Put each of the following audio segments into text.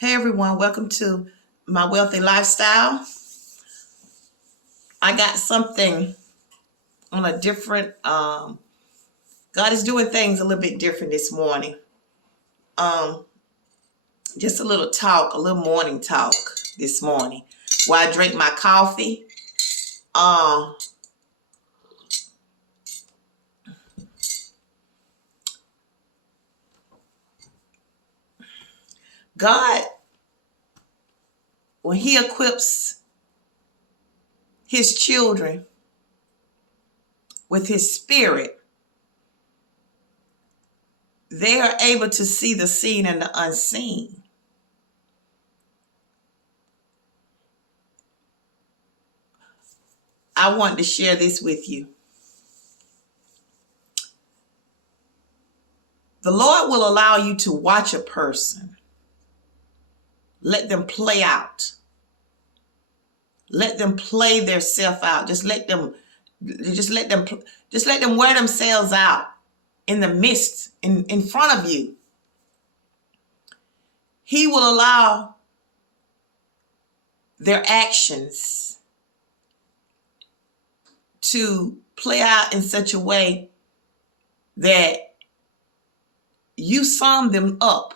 Hey everyone, welcome to my wealthy lifestyle. I got something on a different God is doing things a little bit different this morning. Um just a little talk, a little morning talk this morning while I drink my coffee. Um God, when he equips his children with his spirit, they are able to see the seen and the unseen. I want to share this with you. The Lord will allow you to watch a person. Let them play out. Let them play their self out. Just let them wear themselves out in the midst, in front of you. He will allow their actions to play out in such a way that you sum them up.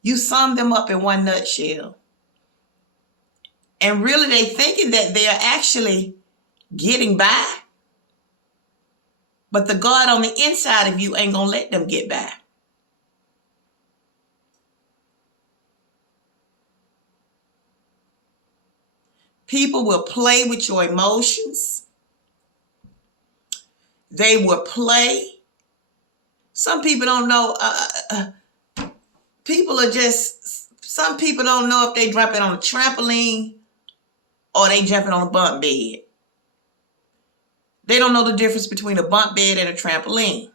You sum them up in one nutshell. And really they thinking that they are actually getting by. But the God on the inside of you ain't gonna let them get by. People will play with your emotions. They will play. Some people don't know. Some people don't know if they jumping on a trampoline or they jumping on a bunk bed. They don't know the difference between a bunk bed and a trampoline.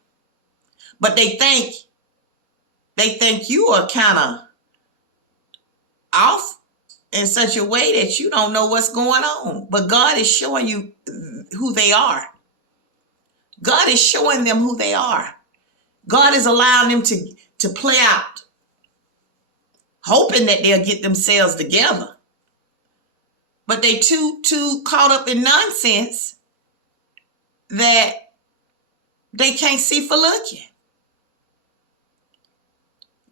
But they think you are kind of off in such a way that you don't know what's going on. But God is showing you who they are. God is showing them who they are. God is allowing them to play out, hoping that they'll get themselves together. But they too caught up in nonsense that they can't see for looking.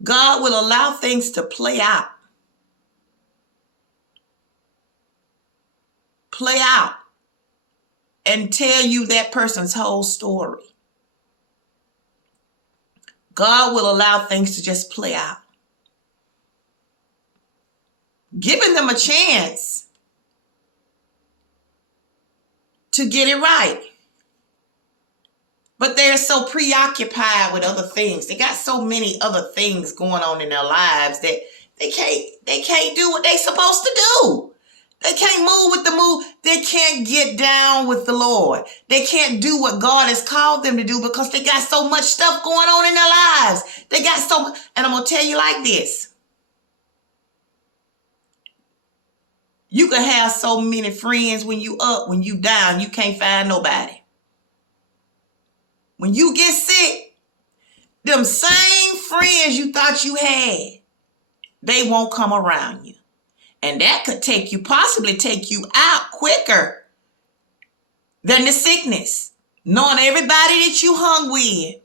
God will allow things to play out. Play out and tell you that person's whole story. God will allow things to just play out. Giving them a chance to get it right. But they're so preoccupied with other things. They got so many other things going on in their lives that they can't do what they're supposed to do. They can't move with the move. They can't get down with the Lord. They can't do what God has called them to do because they got so much stuff going on in their lives. They got so much. And I'm going to tell you like this. You can have so many friends when you up, when you down, you can't find nobody. When you get sick, them same friends you thought you had, they won't come around you. And that could possibly take you out quicker than the sickness. Knowing everybody that you hung with,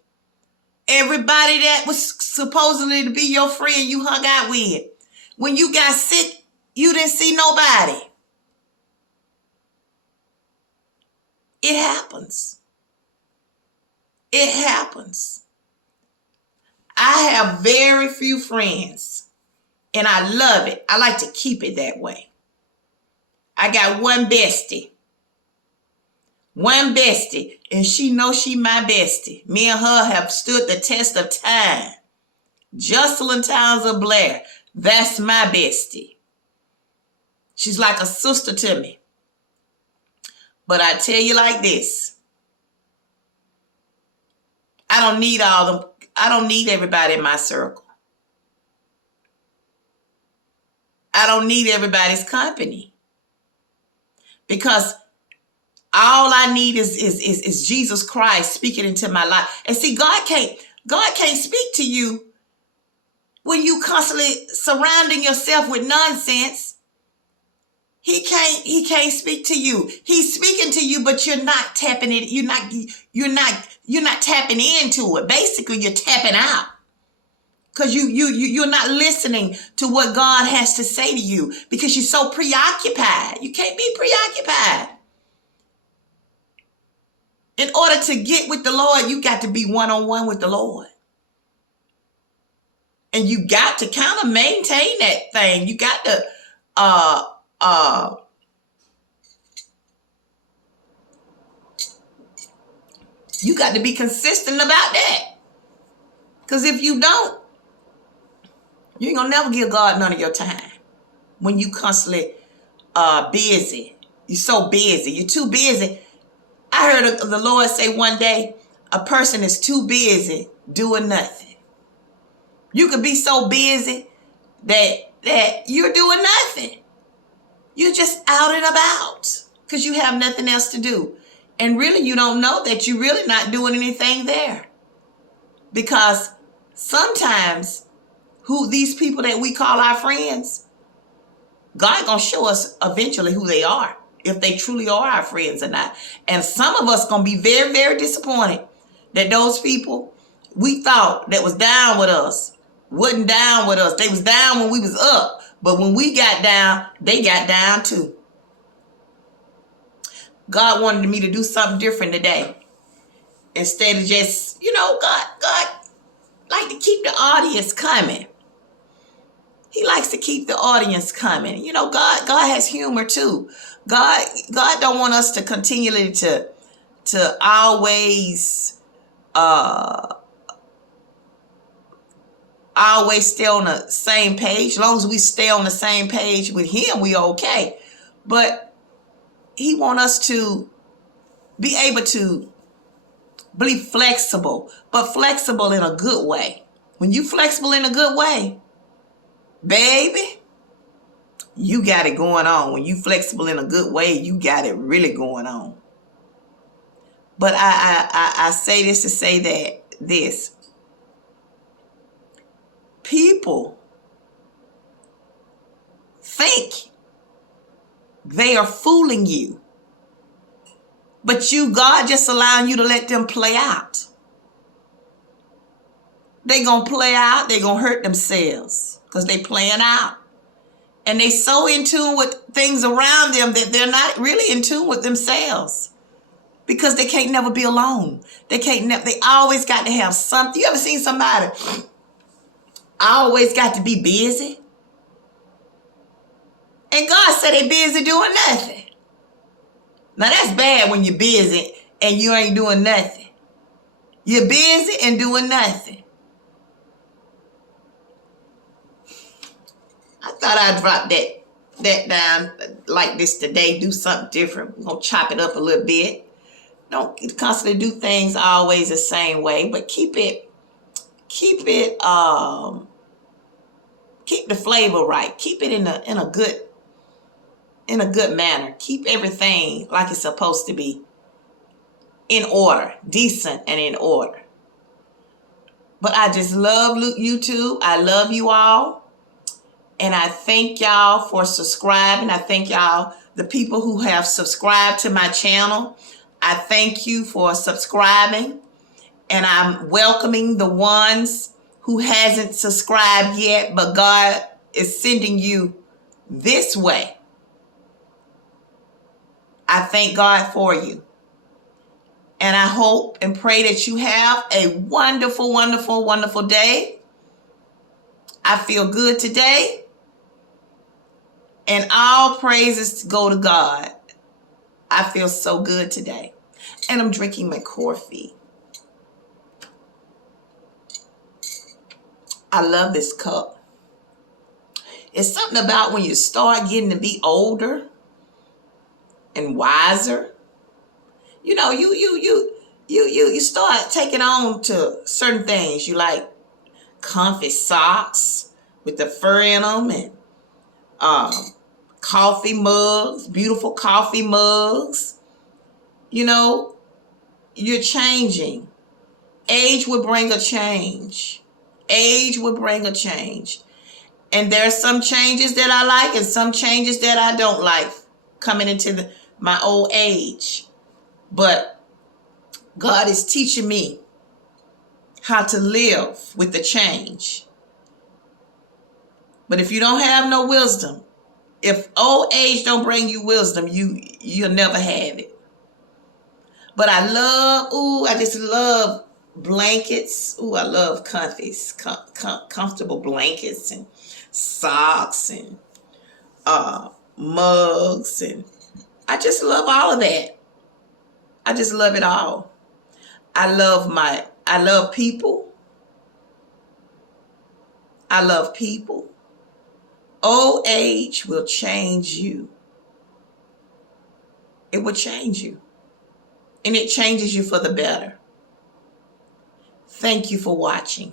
everybody that was supposedly to be your friend you hung out with. When you got sick, you didn't see nobody. It happens. It happens. I have very few friends. And I love it. I like to keep it that way. I got one bestie. One bestie. And she knows she my bestie. Me and her have stood the test of time. Jocelyn Townsend Blair. That's my bestie. She's like a sister to me. But I tell you like this. I don't need all them. I don't need everybody in my circle. I don't need everybody's company. Because all I need is Jesus Christ speaking into my life. And see, God can't speak to you. when you constantly surrounding yourself with nonsense, he can't speak to you. He's speaking to you, but you're not tapping it. You're not tapping into it. Basically, you're tapping out. Because you're not listening to what God has to say to you because you're so preoccupied. You can't be preoccupied. In order to get with the Lord, you got to be one-on-one with the Lord. And you got to kind of maintain that thing. You got to be consistent about that. Because if you don't, you ain't gonna never give God none of your time. When you constantly busy. You're so busy. You're too busy. I heard the Lord say one day, a person is too busy doing nothing. You could be so busy that you're doing nothing. You're just out and about because you have nothing else to do. And really, you don't know that you're really not doing anything there. Because sometimes these people that we call our friends, God gonna show us eventually who they are, if they truly are our friends or not. And some of us gonna be very, very disappointed that those people we thought that was down with us wasn't down with us. They was down when we was up, but when we got down, they got down too. God wanted me to do something different today. Instead of just, God like to keep the audience coming. He likes to keep the audience coming. God has humor too. God don't want us to continually to always stay on the same page. As long as we stay on the same page with him, we okay. But he want us to be able to be flexible, but flexible in a good way. When you flexible in a good way, baby, you got it going on. When you flexible in a good way, you got it really going on. But I say this to say that this. People think they are fooling you. But God just allowing you to let them play out. They gonna play out. They gonna hurt themselves because they playing out. And they so in tune with things around them that they're not really in tune with themselves. Because they can't never be alone. They always got to have something. You ever seen somebody always got to be busy? And God said they busy doing nothing. Now that's bad when you're busy and you ain't doing nothing. You're busy and doing nothing. I thought I'd drop that down like this today. Do something different. We're going to chop it up a little bit. Don't constantly do things always the same way, but keep the flavor right. Keep it in a good manner. Keep everything like it's supposed to be. In order. Decent and in order. But I just love YouTube. I love you all. And I thank y'all for subscribing. I thank y'all, the people who have subscribed to my channel. I thank you for subscribing. And I'm welcoming the ones who hasn't subscribed yet, but God is sending you this way. I thank God for you. And I hope and pray that you have a wonderful, wonderful, wonderful day. I feel good today. And all praises go to God. I feel so good today. And I'm drinking my coffee. I love this cup. It's something about when you start getting to be older and wiser. You start taking on to certain things. You like comfy socks with the fur in them, and coffee mugs, beautiful coffee mugs. You're changing. Age will bring a change. Age will bring a change. And there are some changes that I like and some changes that I don't like coming into my old age. But God is teaching me how to live with the change. But if you don't have no wisdom, if old age don't bring you wisdom, you'll never have it. But I just love blankets. I love comfortable blankets and socks and mugs, and I just love all of that. I just love it all. I love people. I love people. Old age will change you. It will change you. And it changes you for the better. Thank you for watching.